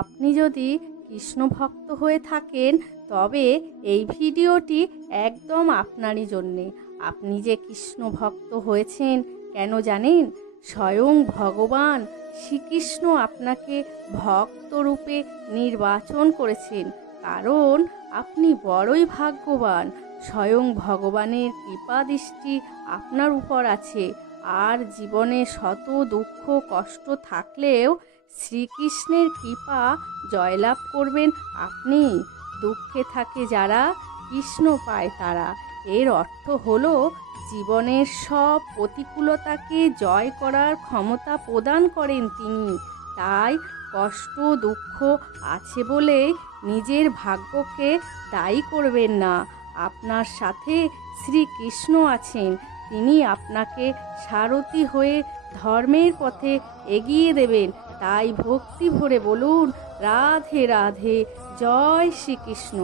আপনি যদি কৃষ্ণ ভক্ত হয়ে থাকেন তবে এই ভিডিওটি একদম আপনারই জন্যে। আপনি যে কৃষ্ণ ভক্ত হয়েছেন কেন জানেন? স্বয়ং ভগবান শ্রীকৃষ্ণ আপনাকে ভক্ত রূপে নির্বাচন করেছেন, কারণ আপনি বড়ই ভাগ্যবান। স্বয়ং ভগবানের কৃপা দৃষ্টি আপনার উপর আছে। আর জীবনে শত দুঃখ কষ্ট থাকলেও শ্রীকৃষ্ণের কৃপা জয়লাভ করবেন আপনি। দুঃখে থাকে যারা, কৃষ্ণ পায় তারা। এর অর্থ হলো জীবনের সব প্রতিকূলতাকে জয় করার ক্ষমতা প্রদান করেন তিনি। তাই কষ্ট দুঃখ আছে বলে নিজের ভাগ্যকে দায়ী করবেন না। আপনার সাথে শ্রীকৃষ্ণ আছেন, তিনি আপনাকে সারথি হয়ে ধর্মের পথে এগিয়ে দেবেন। তাই ভক্তি ভরে বলুন, রাধে রাধে, জয় শ্রীকৃষ্ণ।